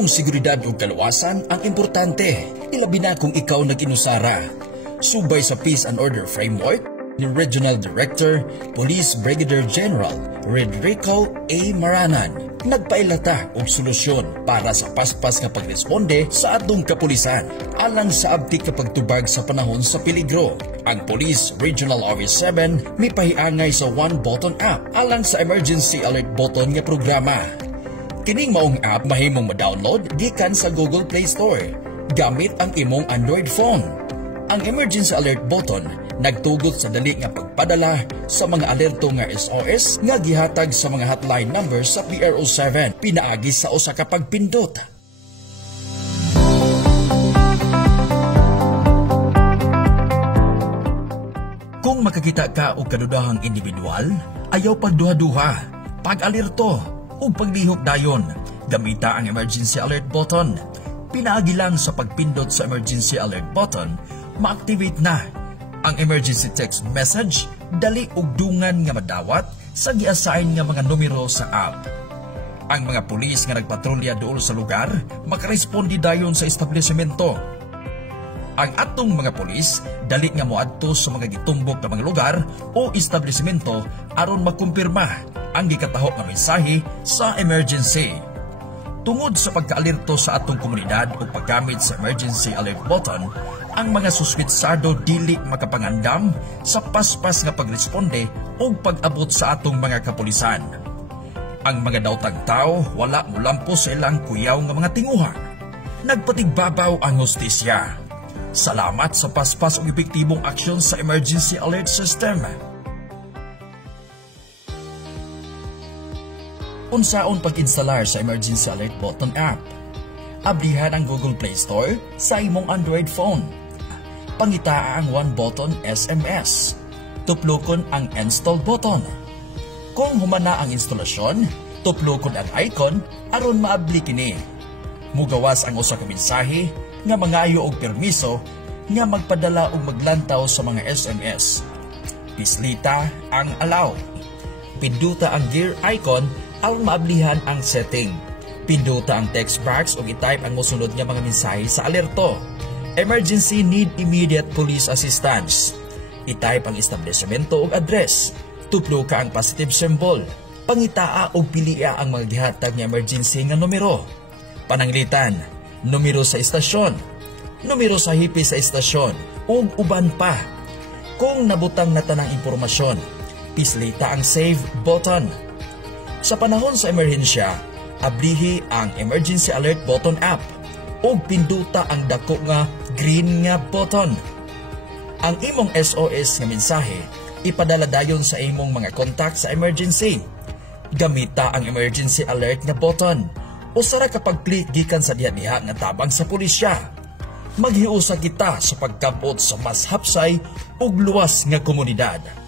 imong seguridad ug kaluwasan ang importante, ilabi na kung ikaw nag-inusara. Subay sa Peace and Order Framework ni Regional Director, Police Brigadier General Rodrigo A. Maranan, nagpailata og solusyon para sa paspas nga pagresponde sa atong kapulisan alang sa abtik nga pagtubag sa panahon sa peligro. Ang Police Regional Office 7 mipahiangay sa One Button app alang sa Emergency Alert Button nga programa. Kining maong app mahimong ma-download gikan sa Google Play Store gamit ang imong Android phone. Ang Emergency Alert Button nagtugot sa dali nga pagpadala sa mga alerto nga SOS nga gihatag sa mga hotline number sa PRO7 pinaagi sa usa ka pagpindot. Kung makakita ka og kadudahang individual, ayaw pagduha-duha, pag-alerto ug paglihok dayon, gamita ang Emergency Alert Button. Pinaagi lang sa pagpindot sa Emergency Alert Button, ma-activate na ang emergency text message, dali ug dungan nga madawat sa gi-assign nga mga numero sa app. Ang mga pulis nga nagpatrolya duol sa lugar makarespondi dayon sa establishmento. Ang atong mga pulis dali nga moadto sa mga gitumbok nga mga lugar o establishmento aron makumpirma ang gikataho nga mensahe sa emergency. Tungod sa pagkaalerto sa atong komunidad o paggamit sa Emergency Alert Button, ang mga suspitsado dili makapangandam sa paspas nga pagresponde o pag-abot sa atong mga kapulisan. Ang mga daotang tao wala mulampo sa ilang kuyaw nga mga tinguha. Nagpatigbabaw ang hustisya. Salamat sa paspas o epektibong aksyon sa Emergency Alert System. Unsaon pag-instalar sa Emergency Alert Button app? Ablihan ang Google Play Store sa imong Android phone. Pangitaa ang One Button SMS. Tuplokon ang Install button. Kung humana ang instalasyon, tuplokon ang icon aron maabli kini. Mugawas ang usa ka mensahe nga mangayo og permiso nga magpadala og maglantaw sa mga SMS. Pislita ang allow. Pinduta ang gear icon aron maablihan ang setting. Pinduta ang text box o i-type ang mosunod nga mga mensahe sa alerto. Emergency need immediate police assistance. I-type ang establishmento o address. Tuplo ka ang positive symbol. Pangitaa o pilia ang mga gihatag nga emergency nga numero. Pananglitan, numero sa istasyon, numero sa hipi sa istasyon, ug uban pa. Kung nabutang na tanang impormasyon, pislita ang save button. Sa panahon sa emerhensya, ablihi ang Emergency Alert Button app o pinduta ang dako nga green nga button. Ang imong SOS nga mensahe ipadala dayon sa imong mga contact sa emergency. Gamita ang Emergency Alert nga button o sara kapag click gikan sa diha-diha nga tabang sa pulisya. Maghiusa kita sa pagkabot sa mas hapsay ug luwas nga komunidad.